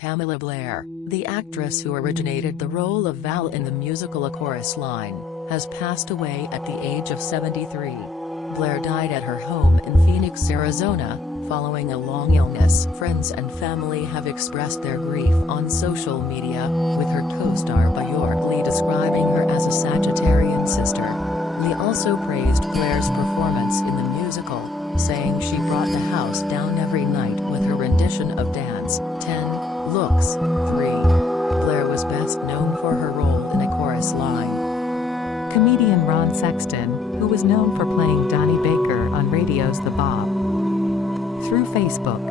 Pamela Blair, the actress who originated the role of Val in the musical A Chorus Line, has passed away at the age of 73. Blair died at her home in Phoenix, Arizona, following a long illness. Friends and family have expressed their grief on social media, with her co-star Bjork Lee describing her as a Sagittarian sister. Lee also praised Blair's performance in the musical, saying she brought the house down every night with her rendition of Dance, 10, Looks, 3. Blair was best known for her role in A Chorus Line. Comedian Ron Sexton, who was known for playing Donnie Baker on radio's The Bob. Through Facebook.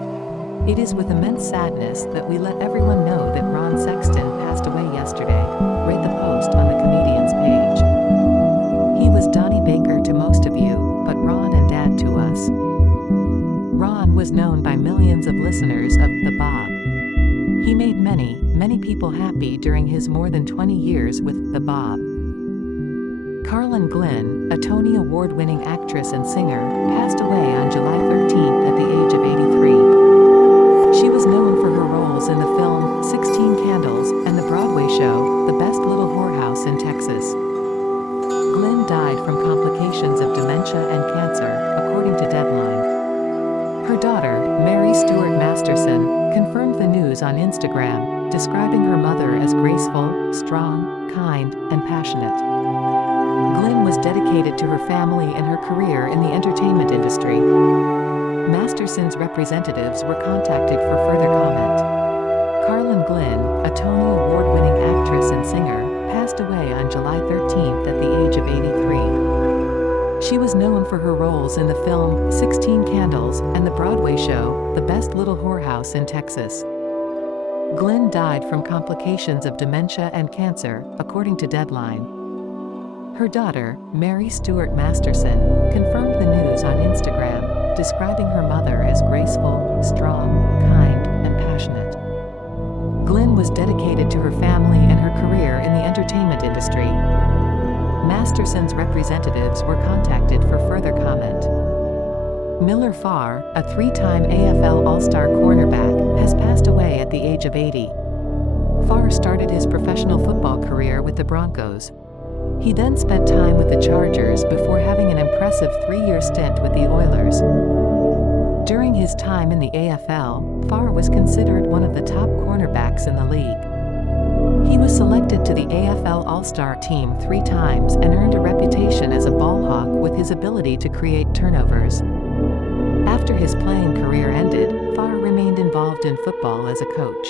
It is with immense sadness that we let everyone know that Ron Sexton passed away yesterday, read the post on the comedian's page. He was Donnie Baker to most of you, but Ron and Dad to us. Ron was known by millions of listeners of The Bob. He made many people happy during his more than 20 years with The Bob. Carlin Glynn, a Tony Award-winning actress and singer, passed away on July 13th at the age of 83. She was known for her roles in the film 16 Candles and the Broadway show The Best Little Whorehouse in Texas. Glynn died from complications of dementia and cancer, according to Deadline. Her daughter, Mary Stuart Masterson, confirmed the news on Instagram, describing her mother as graceful, strong, kind, and passionate. Glynn was dedicated to her family and her career in the entertainment industry. Masterson's representatives were contacted for further comment. Carlin Glynn, a Tony Award-winning actress and singer, passed away on July 13th at the age of 83. She was known for her roles in the film 16 Candles and the Broadway show The Best Little Whorehouse in Texas. Glynn died from complications of dementia and cancer, according to Deadline. Her daughter, Mary Stuart Masterson, confirmed the news on Instagram, describing her mother as graceful, strong, kind, and passionate. Glynn was dedicated to her family and her career in the entertainment industry. Masterson's representatives were contacted for further comment. Miller Farr, a three-time AFL All-Star cornerback, has passed away at the age of 80. Farr started his professional football career with the Broncos. He then spent time with the Chargers before having an impressive 3-year stint with the Oilers. During his time in the AFL, Farr was considered one of the top cornerbacks in the league. He was selected to the AFL All-Star team 3 times and earned a reputation as a ball hawk with his ability to create turnovers. After his playing career ended, Farr remained involved in football as a coach.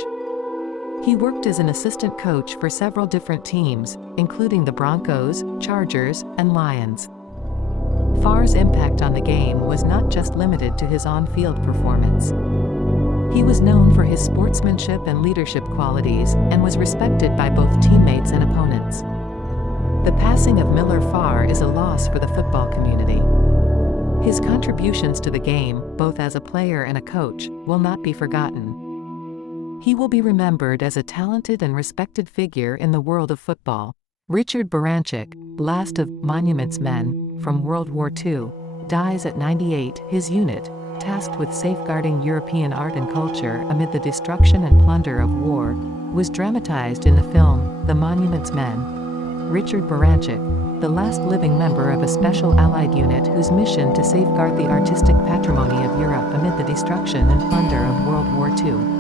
He worked as an assistant coach for several different teams, including the Broncos, Chargers, and Lions. Farr's impact on the game was not just limited to his on-field performance. He was known for his sportsmanship and leadership qualities, and was respected by both teammates and opponents. The passing of Miller Farr is a loss for the football community. His contributions to the game, both as a player and a coach, will not be forgotten. He will be remembered as a talented and respected figure in the world of football. Richard Baranczyk, last of Monuments Men from World War II, dies at 98. His unit, tasked with safeguarding European art and culture amid the destruction and plunder of war, was dramatized in the film The Monuments Men. Richard Baranczyk, the last living member of a special Allied unit whose mission to safeguard the artistic patrimony of Europe amid the destruction and plunder of World War II,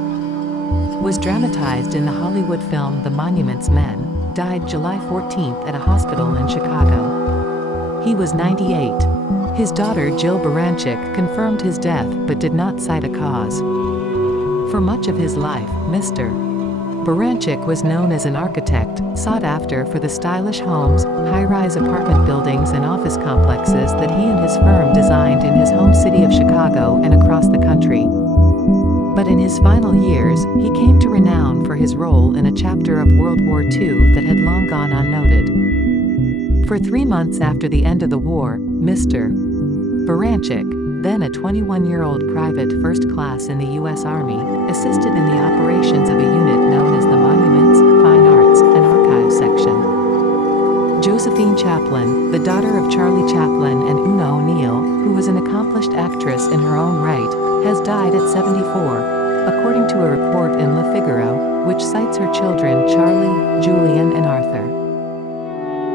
was dramatized in the Hollywood film The Monuments Men, died July 14th at a hospital in Chicago. He was 98. His daughter Jill Baranczyk confirmed his death but did not cite a cause. For much of his life, Mr. Baranczyk was known as an architect, sought after for the stylish homes, high-rise apartment buildings and office complexes that he and his firm designed in his home city of Chicago and across the country. But in his final years, he came to renown for his role in a chapter of World War II that had long gone unnoted. For 3 months after the end of the war, Mr. Baranczyk, then a 21-year-old private first class in the U.S. Army, assisted in the operations of a unit known as the Monuments, Fine Arts, and Archives section. Josephine Chaplin, the daughter of Charlie Chaplin and Una O'Neill, who was an accomplished actress in her own right, has died at 74. according to a report in Le Figaro, which cites her children Charlie, Julian and Arthur.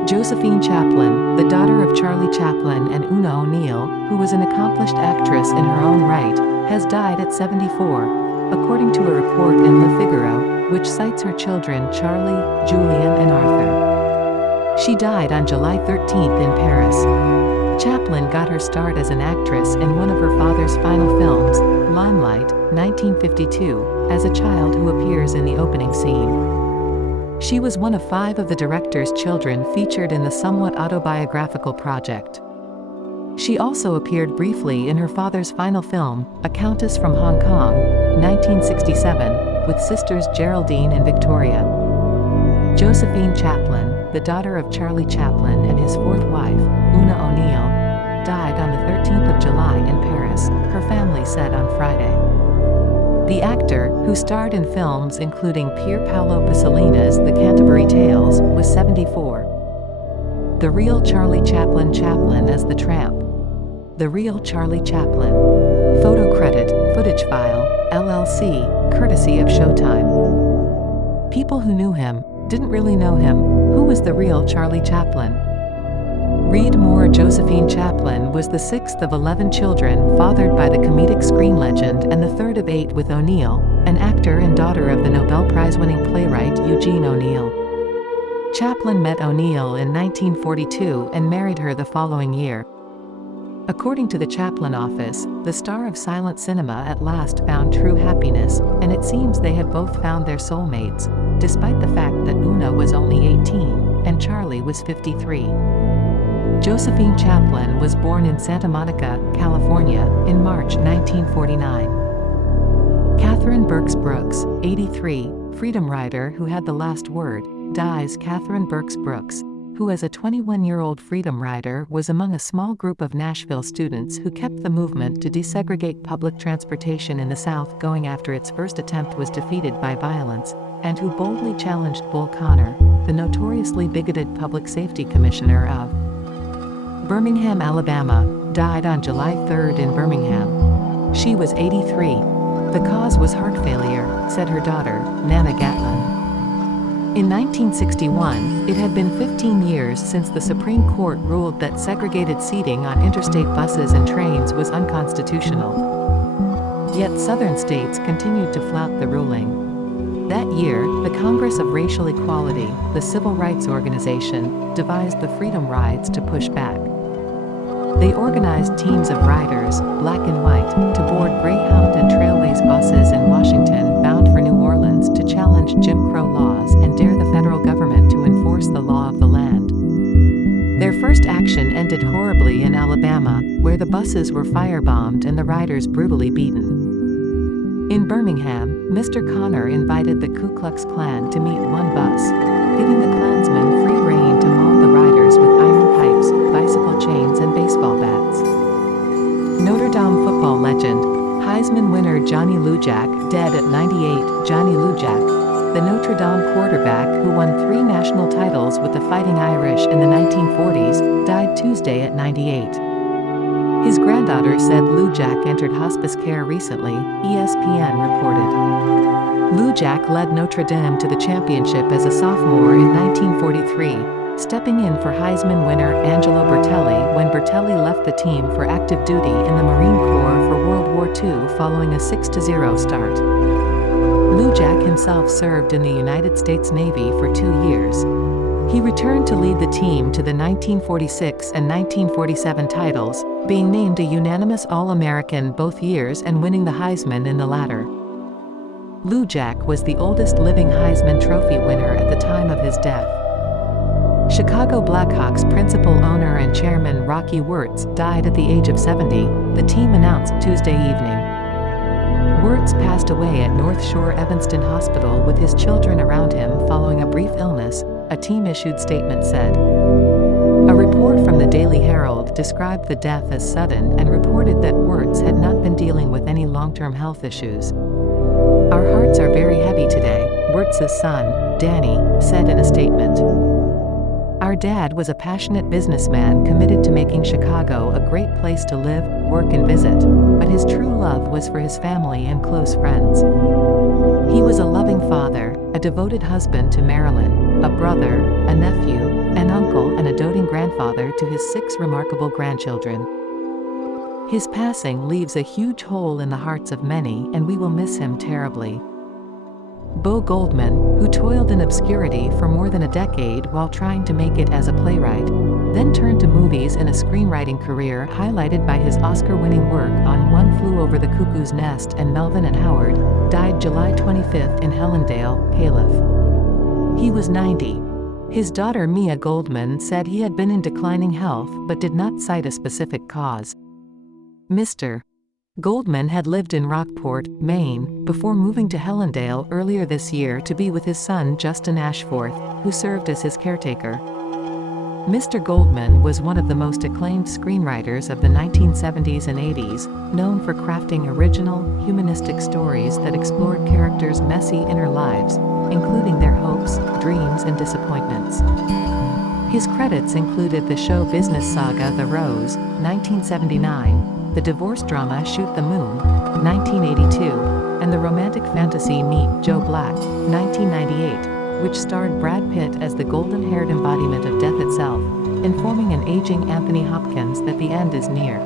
Josephine Chaplin, the daughter of Charlie Chaplin and Una O'Neill, who was an accomplished actress in her own right, has died at 74, according to a report in Le Figaro, which cites her children Charlie, Julian and Arthur. She died on July 13th in Paris. Chaplin got her start as an actress in one of her father's final films, Limelight, 1952, as a child who appears in the opening scene. She was one of 5 of the director's children featured in the somewhat autobiographical project. She also appeared briefly in her father's final film, A Countess from Hong Kong, 1967, with sisters Geraldine and Victoria. Josephine Chaplin, the daughter of Charlie Chaplin and his 4th wife, Una O'Neill, died on the 13th of July in Paris, her family said on Friday. The actor, who starred in films including Pier Paolo Pasolini's The Canterbury Tales, was 74. The Real Charlie Chaplin as the Tramp. The Real Charlie Chaplin. Photo credit, Footage File, LLC, courtesy of Showtime. People who knew him didn't really know him. Who was the real Charlie Chaplin? Read more. Josephine Chaplin was the 6th of 11 children fathered by the comedic screen legend and the 3rd of 8 with O'Neill, an actor and daughter of the Nobel Prize-winning playwright Eugene O'Neill. Chaplin met O'Neill in 1942 and married her the following year. According to the Chaplin office, the star of silent cinema at last found true happiness, and it seems they had both found their soulmates, despite the fact that Una was only 18, and Charlie was 53. Josephine Chaplin was born in Santa Monica, California, in March 1949. Catherine Burks Brooks, 83, freedom rider who had the last word, dies. Catherine Burks Brooks, who as a 21-year-old freedom rider was among a small group of Nashville students who kept the movement to desegregate public transportation in the South going after its first attempt was defeated by violence, and who boldly challenged Bull Connor, the notoriously bigoted public safety commissioner of Birmingham, Alabama, died on July 3 in Birmingham. She was 83. The cause was heart failure, said her daughter, Nana Gatlin. In 1961, it had been 15 years since the Supreme Court ruled that segregated seating on interstate buses and trains was unconstitutional. Yet Southern states continued to flout the ruling. That year, the Congress of Racial Equality, the civil rights organization, devised the Freedom Rides to push back. They organized teams of riders, black and white, to board Greyhound and Trailways buses in Washington bound for New Orleans to challenge Jim Crow laws and dare the federal government to enforce the law of the land. Their first action ended horribly in Alabama, where the buses were firebombed and the riders brutally beaten. In Birmingham, Mr. Connor invited the Ku Klux Klan to meet one bus, giving the Klansmen free rein to maul the riders with iron pipes, bicycle chains and baseball bats. Notre Dame football legend, Heisman winner Johnny Lujack, dead at 98. Johnny Lujack, the Notre Dame quarterback who won 3 national titles with the Fighting Irish in the 1940s, died Tuesday at 98. His granddaughter said Lujack entered hospice care recently, ESPN reported. Lujack led Notre Dame to the championship as a sophomore in 1943, stepping in for Heisman winner Angelo Bertelli when Bertelli left the team for active duty in the Marine Corps for World War II following a 6-0 start. Lujack himself served in the United States Navy for 2 years. He returned to lead the team to the 1946 and 1947 titles, being named a unanimous All-American both years and winning the Heisman in the latter. Lujack was the oldest living Heisman Trophy winner at the time of his death. Chicago Blackhawks principal owner and chairman Rocky Wirtz died at the age of 70, the team announced Tuesday evening. Wirtz passed away at North Shore Evanston Hospital with his children around him following a brief illness, a team-issued statement said. A report from the Daily Herald described the death as sudden and reported that Wirtz had not been dealing with any long-term health issues. Our hearts are very heavy today, Wirtz's son, Danny, said in a statement. Our dad was a passionate businessman committed to making Chicago a great place to live, work and visit, but his true love was for his family and close friends. He was a loving father, a devoted husband to Marilyn, a brother, a nephew, an uncle and a doting grandfather to his 6 remarkable grandchildren. His passing leaves a huge hole in the hearts of many, and we will miss him terribly. Bo Goldman, who toiled in obscurity for more than a decade while trying to make it as a playwright, then turned to movies in a screenwriting career highlighted by his Oscar-winning work on One Flew Over the Cuckoo's Nest and Melvin and Howard, died July 25 in Helendale, Calif. He was 90. His daughter Mia Goldman said he had been in declining health but did not cite a specific cause. Mr. Goldman had lived in Rockport, Maine, before moving to Helendale earlier this year to be with his son Justin Ashforth, who served as his caretaker. Mr. Goldman was one of the most acclaimed screenwriters of the 1970s and 80s, known for crafting original, humanistic stories that explored characters' messy inner lives, including their hopes, dreams and disappointments. His credits included the show business saga The Rose, 1979, the divorce drama Shoot the Moon, 1982, and the romantic fantasy Meet Joe Black, 1998, which starred Brad Pitt as the golden-haired embodiment of death itself, informing an aging Anthony Hopkins that the end is near.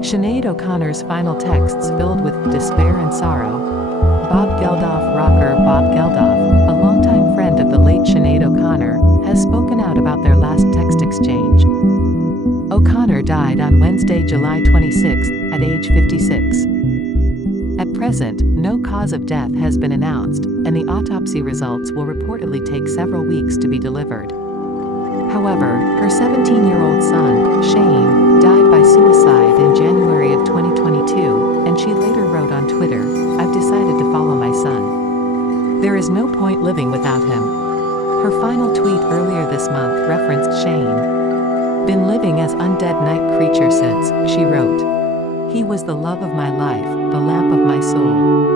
Sinead O'Connor's final texts filled with despair and sorrow. Bob Geldof rocker Bob Geldof, a longtime friend of the late Sinead O'Connor, has spoken out about their last text exchange. O'Connor died on Wednesday, July 26, at age 56. At present, no cause of death has been announced, and the autopsy results will reportedly take several weeks to be delivered. However, her 17-year-old son, Shane, died by suicide in January of 2022, and she later wrote on Twitter, "I've decided to follow my son. There is no point living without him." Her final tweet earlier this month referenced Shane. "Been living as undead night creature since," she wrote. "He was the love of my life, the lamp of my soul."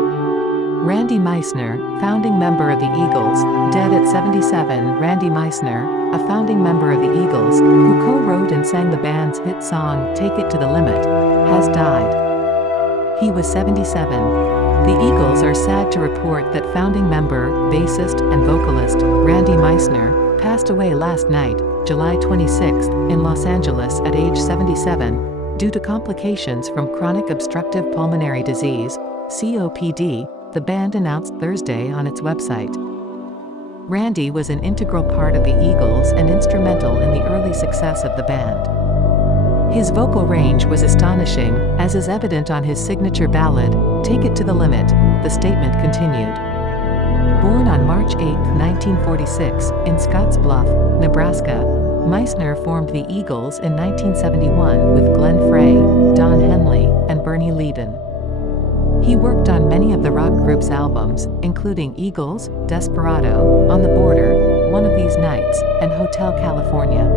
Randy Meisner, founding member of the Eagles, dead at 77. Randy Meisner, a founding member of the Eagles, who co-wrote and sang the band's hit song Take It to the Limit, has died. He was 77. The Eagles are sad to report that founding member, bassist, and vocalist, Randy Meisner, passed away last night, July 26, in Los Angeles at age 77, due to complications from chronic obstructive pulmonary disease, COPD, the band announced Thursday on its website. Randy was an integral part of the Eagles and instrumental in the early success of the band. His vocal range was astonishing, as is evident on his signature ballad, Take It to the Limit, the statement continued. Born on March 8, 1946, in Scottsbluff, Nebraska, Meisner formed the Eagles in 1971 with Glenn Frey, Don Henley, and Bernie Leadon. He worked on many of the rock group's albums, including Eagles, Desperado, On the Border, One of These Nights, and Hotel California.